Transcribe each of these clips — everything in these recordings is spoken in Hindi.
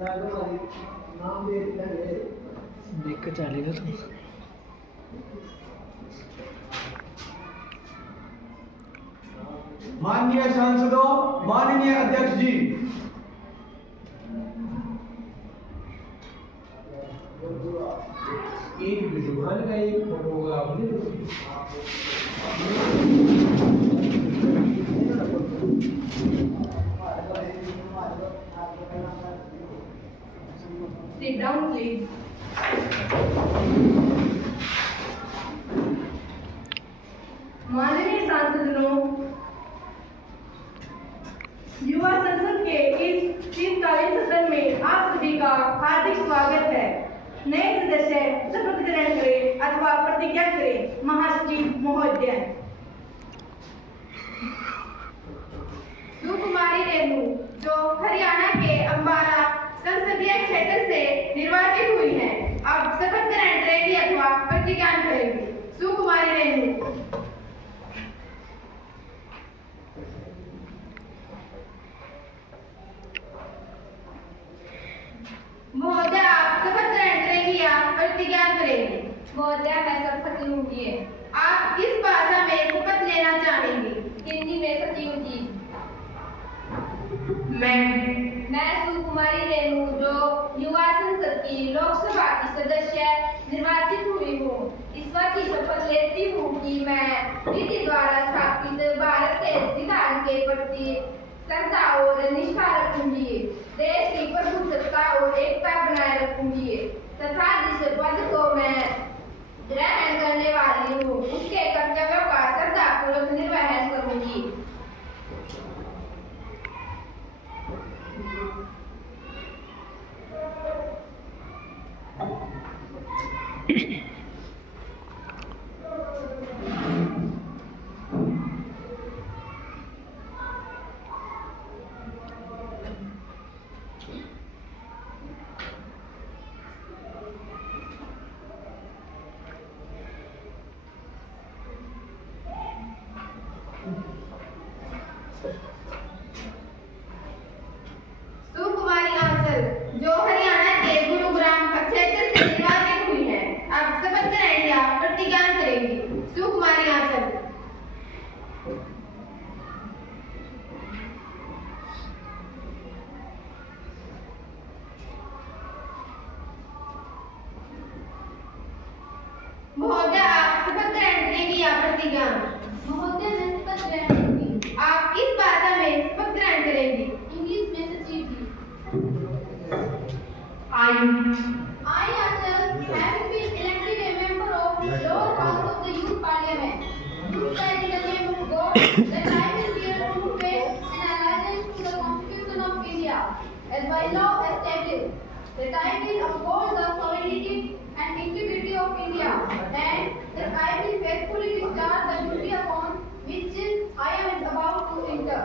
देख कर चलेगा तुम। माननीय सांसदों, माननीय अध्यक्ष जी, एक दुकान का एक फोटो होगा आपने Sit down, please. माननीय सांसदों, युवा संसद के इस शीतकालीन सत्र में आप सभी का हार्दिक स्वागत है। नए सदस्य शपथ ग्रहण करें अथवा प्रतिज्ञा करें। महासचिव महोदय। सुकुमारी रेणु, जो हरियाणा के अंबाला संसदीय क्षेत्र से निर्वाचित हुई है, अब शपथ ग्रहण करेगी अथवा प्रतिज्ञा करेगी। सुकुमारी रेणु। महोदय, आप शपथ ग्रहण करेंगी या प्रतिज्ञा करेंगी? महोदय, मैं शपथ लूंगी। आप किस भाषा में शपथ लेना चाहेंगी? हिंदी में सचिव जी। मैं सुकुमारी रेणु, जो युवा संसद की लोकसभा की सदस्य निर्वाचित हुई हूँ, ईश्वर की शपथ लेती हूँ कि मैं नीति द्वारा स्थापित भारत के संविधान के प्रति श्रद्धा और निष्ठा रखूंगी, देश की प्रभुसत्ता और एकता बनाए रखूंगी तथा जिस पद को मैं ग्रहण करने वाली हूँ उसके कर्तव्यों का श्रद्धापूर्वक निर्वहन करूंगी। सुकुमारी आंचल, जो हरियाणा के गुरुग्राम क्षेत्र से निर्वाचित हुई है, अब शपथ ग्रहण या प्रतिज्ञा करेंगी। सुकुमारी आंचल। महोदय, आप शपथ ग्रहण करेंगी या प्रतिज्ञा? महोदय, मैं शपथ ग्रहण करूंगी। आप किस भाषा में शपथ ग्रहण करेंगी? इंग्लिश में सचिव जी। I, Achal, having been elected a member of lower house of the youth parliament, do stand in the name of God that I will bear true faith and allegiance to the Constitution of India, as by law established, that I will uphold the sovereignty and integrity of India, and that I will faithfully discharge the duty upon which I am about to enter.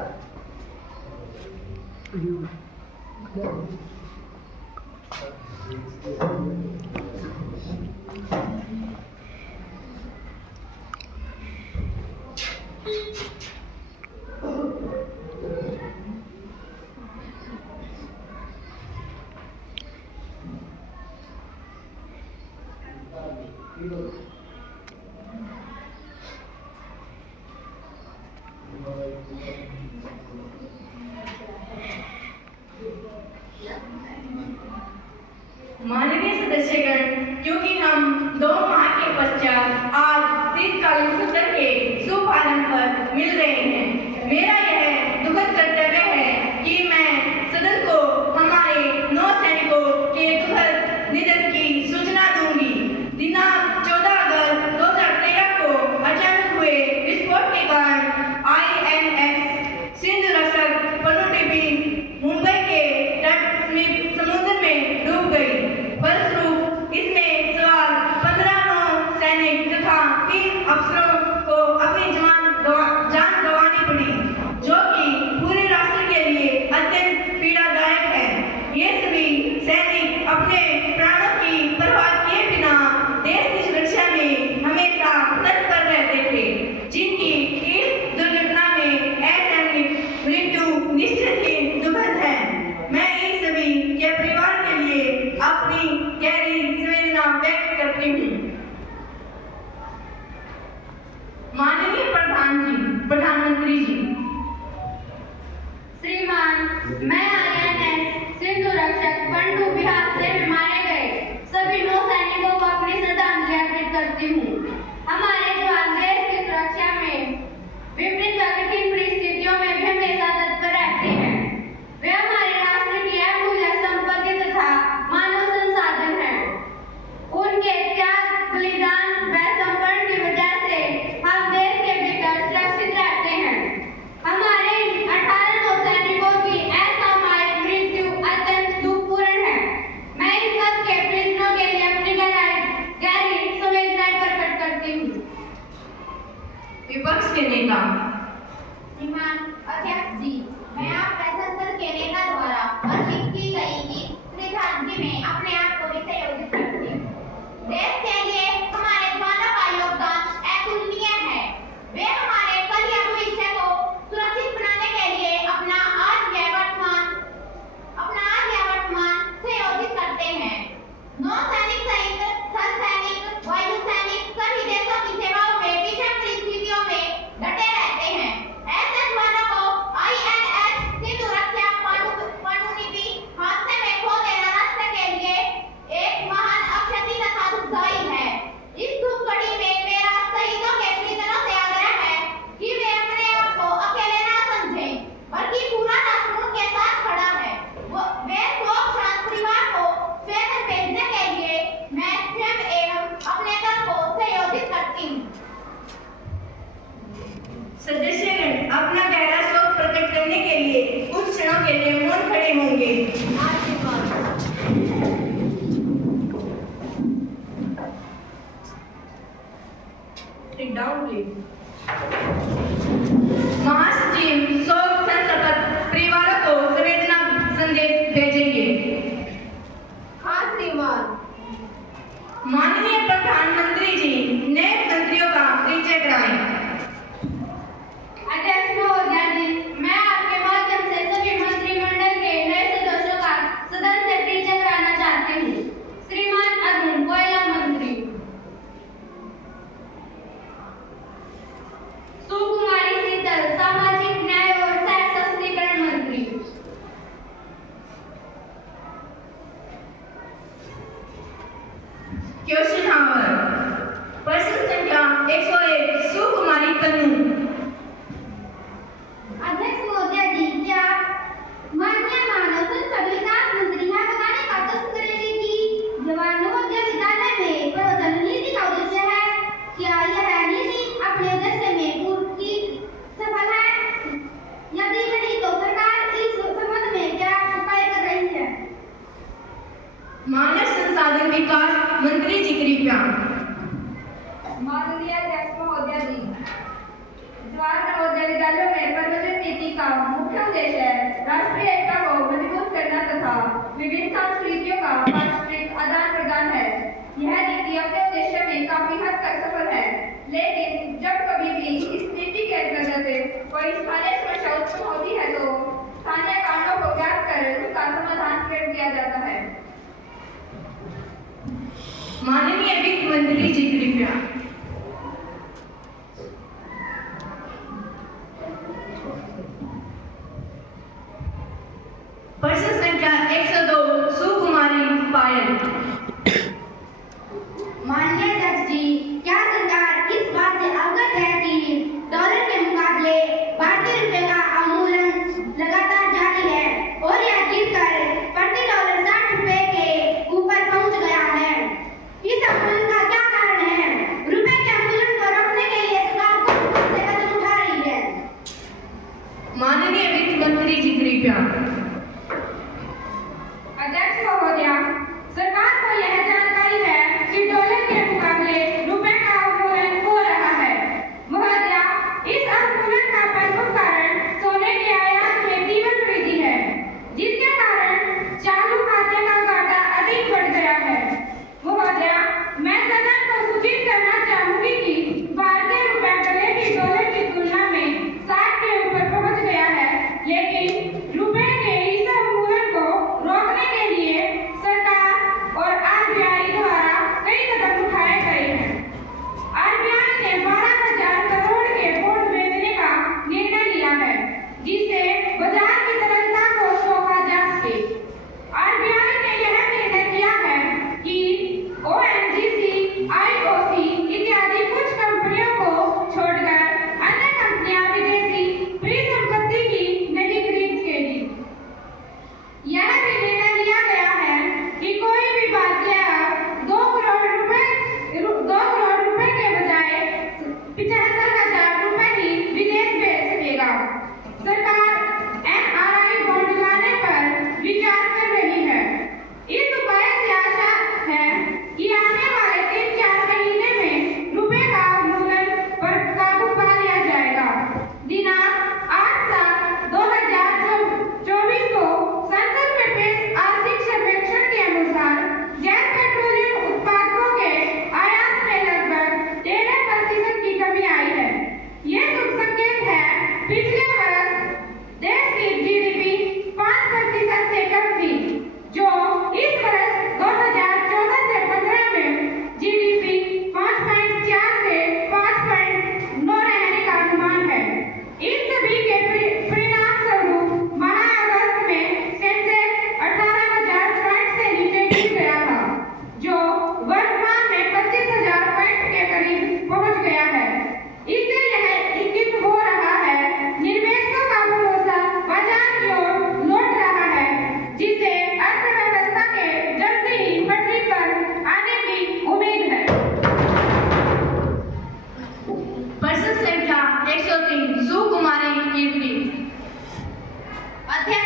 माननीय सदस्यगण, क्योंकि हम 2 माह के मैं INS सिंधु रक्षक पंडू बिहार से में मारे गए सभी 9 सैनिकों को अपनी श्रद्धांजलि अर्पित करती हूँ। हमारे जवान देश की सुरक्षा में विपरीत व कठिन परिस्थितियों में भी हमेशा तत्पर रहते हैं। वे हमारे राष्ट्र की अमूल्य संपत्ति तथा मानव संसाधन है। उनके त्याग, बलिदान व समर्पण की वजह से हम देश के भीतर सुरक्षित रहते हैं। हमारे 18 नौसैनिकों की असामयिक मृत्यु अत्यंत दुखपूर्ण है। मैं इन सब के परिजनों के लिए अपनी गहरी संवेदनाएं प्रकट करती हूँ। विपक्ष के नेता। श्रीमान अध्यक्ष जी, मैं आपका संसद के नेता द्वारा अर्पित की गई इस श्रद्धांजलि में अपने आप को भी संयोजित करती हूँ। देश के लिए हमारे जवानों का योगदान अतुलनीय है। वे हमारे कल या भविष्य को सुरक्षित बनाने के लिए अपना आज या वर्तमान संयोजित करते हैं। नौसैनिक सहित थल सैनिक, वायु सैनिक सभी देशों की सेवाओं में विषम परिस्थितियों में डटे रहते हैं। ऐसे जवानों को INS सिंधु रक्षा पांडुलिपि हादसे में खो देना राष्ट्र के लिए एक महान अक्षति तथा दुखदायी है। इस दुख घड़ी में मेरा शहीदों के परिजनों से आग्रह है कि वे अपने आप को अकेले ना समझें, बल्कि पूरा राष्ट्र उनके साथ खड़ा है। वे शोक शांत परिवार को स्वेदन भेजने के लिए मैं स्वयं एवं अपने दल को संयोजित करती हूँ। सदस्यगण अपना गहरा शोक प्रकट करने के लिए कुछ क्षणों के लिए मौन खड़े होंगे। Sit down, please. महासचिव शोक संतप्त परिवारों को संवेदना संदेश भेजेंगे। हाँ श्रीमान। माननीय प्रधानमंत्री जी नए मंत्रियों का परिचय कराएं। अध्यक्ष महोदया जी, मैं आपके माध्यम से सभी मंत्रिमंडल के नए सदस्यों का सदन से परिचय कराना चाहती हूँ। श्रीमान अरुण कोयला मंत्री, सुकुमारी शीतल सामाजिक न्याय और सशक्तिकरण मंत्री, क्वेश्चन आवर प्रश्न संख्या 101 सुकुमारी तन्नू। अध्यक्ष महोदया जी, क्या माननीय मानव संसाधन विकास मंत्री यह बताने का कष्ट करेंगे कि जवाहर नवोदय विद्यालय में प्रवर्तन नीति का उद्देश्य है? क्या यह नीति अपने उद्देश्य में पूर्ति सफल है? यदि नहीं तो सरकार इस संबंध में क्या उपाय कर रही है? मानव संसाधन विकास मंत्री जी कृपया। माननीय अध्यक्ष महोदया जी, जवाहर नवोदय विद्यालयों में प्रवर्तन नीति का मुख्य उद्देश्य राष्ट्रीय एकता को मजबूत करना तथा विभिन्न संस्कृतियों का पारस्परिक आदान प्रदान है। यह नीति अपने उद्देश्य में काफी हद तक सफल है, लेकिन जब कभी भी इस नीति के अंतर्गत कोई स्थानीय समस्या उत्पन्न होती है तो स्थानीय कारणों को ज्ञात कर उसका समाधान कर दिया जाता है। माननीय वित्त मंत्री जी कृपया। प्रश्न संख्या 102 सुकुमारी पायल। माननीय अध्यक्ष जी, क्या सरकार इस बात से अवगत है कि डॉलर के मुकाबले भारतीय रुपए का अवमूल्यन लगातार जारी है और यह गिरकर प्रति डॉलर 60 रुपए के ऊपर पहुंच गया है? इस अवमूल्यन का क्या कारण है? रुपए के अवमूल्यन को रोकने के लिए सरकार कौन से कदम उठा रही है? माननीय वित्त मंत्री जी कृपया। अध्यक्ष महोदया, सरकार को यह जानकारी है कि डॉलर के मुकाबले रुपए का अवमूल्यन हो रहा है। महोदया, इस अवमूल्यन का प्रमुख कारण सोने के आयात में तीव्र वृद्धि है, जिसके कारण चालू खाते का घाटा अधिक बढ़ गया है। महोदया, मैं सदन को सूचित करना चाहूंगी कि भारतीय रुपया डले की डॉलर की तुलना में 60 के ऊपर पहुंच गया है, लेकिन रुपए के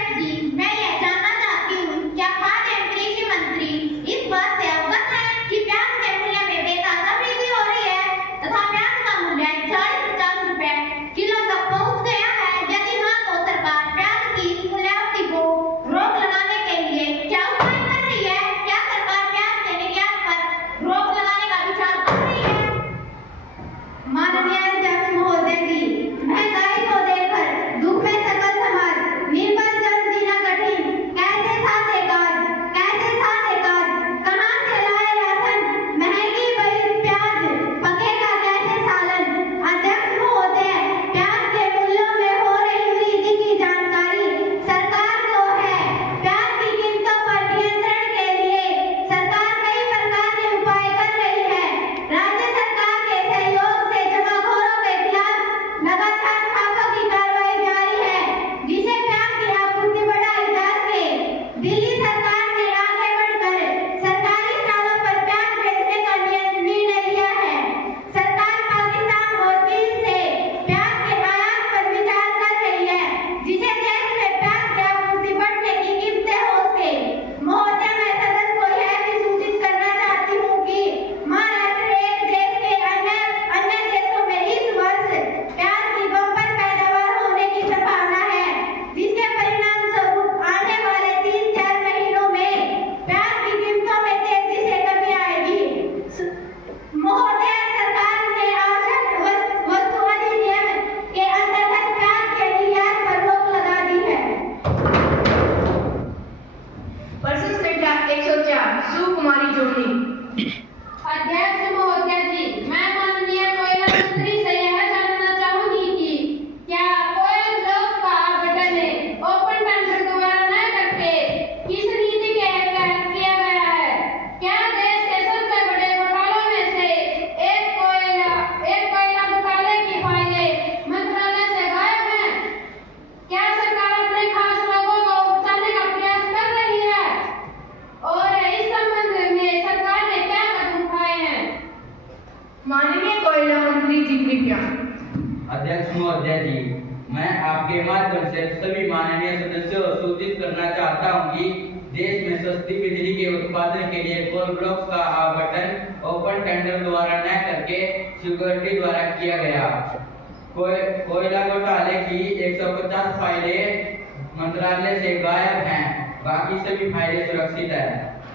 अध्यक्ष जी, मैं यह जानना चाहती हूँ, क्या खाद्य एवं कृषि मंत्री इस बात से अवगत है कि प्याज के मूल्य में बेतहाशा वृद्धि हो रही है तथा प्याज का मूल्य 40-50 रुपए किलो तक पहुँच गया है? यदि हाँ, तो सरकार प्याज की इस मूल्यवृद्धि को रोक लगाने के लिए क्या उपाय कर रही है? क्या सरकार प्याज के निर्यात पर रोक लगाने का विचार कर रही है? माननीय अध्यक्ष महोदय जी, महंगाई को देखकर दुख में सकल समाज, निर्बल जन जीना कठिन, कैसे साथे काज, कहाँ से लाए राशन, महंगी बढ़ी प्याज, पकेगा कैसे सालन। अध्यक्ष महोदय, प्याज के मूल्यों में हो रही वृद्धि की जानकारी सरकार को है। प्याज की कीमतों पर नियंत्रण के लिए सरकार कई प्रकार के उपाय कर रही है। राज्य सरकार के सहयोग से जमाखोरों के खिलाफ लगातार छापों की कार्रवाई जारी है, जिसे प्याज की आपूर्ति बढ़ाई जा सके। दिल्ली सरकार ने आगे बढ़कर सरकारी स्टॉलों पर प्याज बेचने का निर्णय लिया है। सरकार पाकिस्तान और चीन से प्याज के आयात पर विचार कर रही है, जिसे देश में प्याज की आपूर्ति बढ़ने की कीमतें हो सके। महोदय, मैं सदन को यह भी सूचित करना चाहती हूँ कि महाराष्ट्र एक देश के अन्य देशों में इस वर्ष प्याज की बम्पर पैदावार होने की संभावना है, जिसके परिणाम स्वरूप आने वाले 3-4 महीनों में प्याज की कीमतों में तेजी से कमी आएगी। महोदय, सरकार ने आवश्यक वस्तु अधिनियम के अंतर्गत प्याज के निर्यात पर रोक लगा दी है। प्रश्न संख्या 104 सुकुमारी जोनी। अध्यक्ष महोदय जी, मैं माननीय कोयला मंत्री से यह जानना चाहूंगी कि क्या कोयल ब्लॉक का आवंटन ओपन टेंडर द्वारा न करके किस नीति के तहत किया गया है? क्या देश के सबसे बड़े घोटालों में से एक कोयला घोटाले की फाइलें मंत्रालय से गायब हैं? क्या सरकार अपने खास लोगों को बचाने का प्रयास कर रही है? और इस संबंध में सरकार ने क्या कदम उठाए हैं? माननीय कोयला मंत्री जी कृपया। अध्यक्ष महोदय जी, मैं आपके माध्यम से सभी माननीय सदस्यों को सूचित करना चाहता हूं कि देश में सस्ती बिजली के उत्पादन के लिए कोल ब्लॉक्स का आवंटन ओपन टेंडर द्वारा न करके सिक्योरिटी द्वारा किया गया। कोयला घोटाले की 150 फाइलें मंत्रालय से गायब हैं, बाकी सभी फाइलें सुरक्षित है।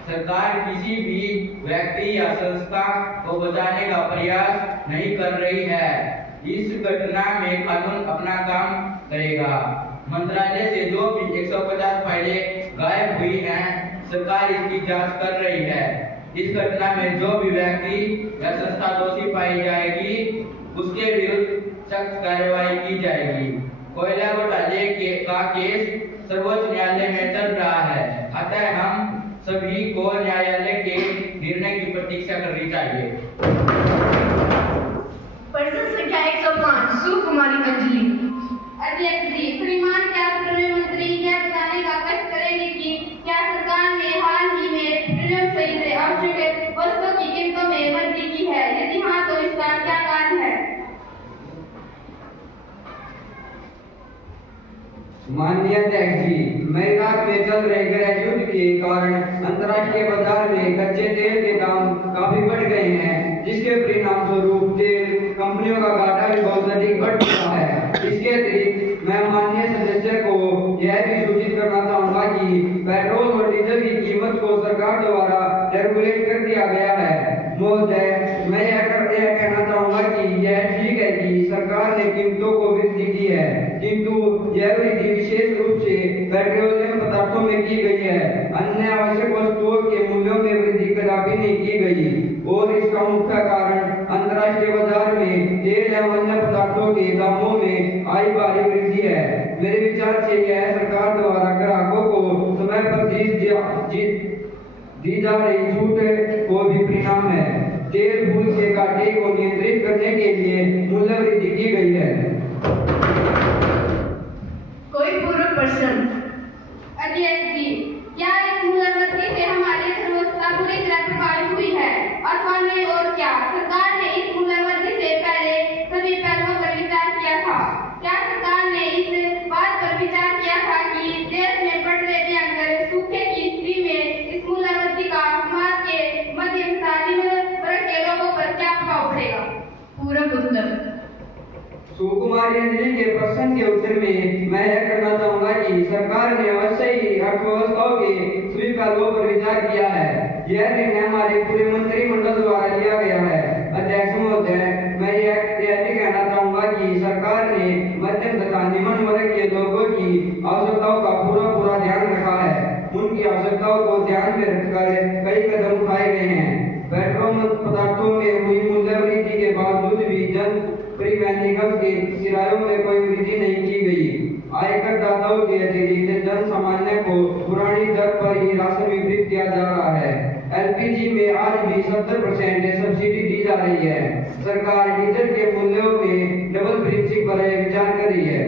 सरकार किसी भी व्यक्ति या संस्था को बचाने का प्रयास नहीं कर रही है। इस घटना में कानून अपना काम करेगा। मंत्रालय से जो भी 150 फाइलें गायब हुई हैं, सरकार इसकी जांच कर रही है। इस घटना में जो भी व्यक्ति या संस्था दोषी पाई जाएगी, उसके विरुद्ध सख्त कार्रवाई की जाएगी। कोयला घोटाले का केस सर्वोच्च न्यायालय में चल रहा है, अतः हम सभी को न्यायालय के निर्णय की प्रतीक्षा करनी चाहिए। प्रश्न संख्या 105 सुकुमारी अंजलि। अध्यक्ष जी, श्रीमान क्या गृह मंत्री यह बताने का कष्ट करेंगे कि क्या सरकार ने हाल ही में पेट्रोलियम सहित आवश्यक वस्तुओं की कीमतों में वृद्धि की है? यदि हाँ, तो इसका क्या कारण है? माननीय अध्यक्ष जी, अमेरिका में चल रहे गृह युद्ध के कारण अंतर्राष्ट्रीय बाजार में कच्चे तेल के दाम काफी बढ़ गए हैं, जिसके परिणाम स्वरूप तेल कंपनियों का घाटा भी बहुत अधिक बढ़ चुका है। इसके अतिरिक्त मैं माननीय सदस्य को यह भी सूचित करना चाहूंगा कि पेट्रोल और डीजल की कीमत को सरकार द्वारा रेगुलेट कर दिया गया है। महोदय, मैं यह कहना चाहूंगा कि यह ठीक है कि सरकार ने कीमतों को वृद्धि की है, किंतु यह वृद्धि विशेष रूप से पेट्रोलियम पदार्थों में की गई है। अन्य आवश्यक वस्तुओं के मूल्यों में वृद्धि कदापि नहीं की गई और इसका मुख्य कारण अंतर्राष्ट्रीय बाजार में तेल एवं अन्य पदार्थों के दामों में आई भारी वृद्धि है। मेरे विचार से यह सरकार द्वारा ग्राहकों को समय पर दी जा रही छूट को भी परिणाम है। तेल फूल के घाटे को नियंत्रित करने के लिए मूल्य वृद्धि की गई है। कोई पूर्व प्रश्न? अध्यक्ष जी, क्या इस मूल्य वृद्धि से हमारी अर्थव्यवस्था बुरी तरह प्रभावित हुई है अथवा नहीं, और क्या सरकार ने इस मूल्य वृद्धि से पहले सभी पहलुओं पर विचार किया था? क्या सरकार ने इस बात पर विचार किया था कि देश में कुमारी अंजलि के प्रश्न के उत्तर में मैं यह कहना चाहूंगा कि सरकार ने अवश्य ही अर्थव्यवस्थाओं के सभी पहलुओं पर विचार किया है। यह निर्णय हमारे पूरे मंत्रिमंडल द्वारा लिया गया है। अध्यक्ष महोदय, मैं यह भी कहना चाहूंगा कि सरकार ने मध्यम तथा निम्न वर्ग के लोगों की आवश्यकताओं का पूरा ध्यान रखा है। उनकी आवश्यकताओं को ध्यान में रखकर कई कदम उठाए गए हैं। पेट्रोल पदार्थों में हुई मूल्य वृद्धि के बावजूद भी जन परिवहन निगम के किरायों में कोई वृद्धि नहीं की गई। आयकर दाताओं के अतिरिक्त जन सामान्य को पुरानी दर पर ही राशन वितरित किया जा रहा है। एलपीजी में आज भी 70% सब्सिडी दी जा रही है। सरकार डीजल के मूल्यों में डबल ब्रिजिंग पर विचार कर रही है।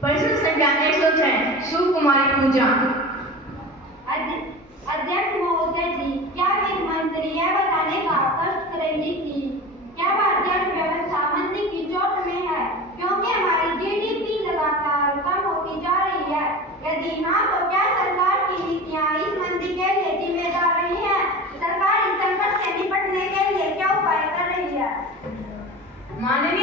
प्रश्न संख्या 106 शिव कुमारी पूजा। अध्यक्ष महोदय जी, क्या वित्त मंत्री यह बताने का कष्ट करेंगे कि क्या भारतीय अर्थव्यवस्था मंदी की चोट में है, क्योंकि हमारी जीडीपी लगातार कम होती जा रही है? यदि हाँ, तो क्या सरकार की नीतियाँ इस मंदी के लिए जिम्मेदार रही है? सरकार इस संकट से निपटने के लिए क्या उपाय कर रही है? माननीय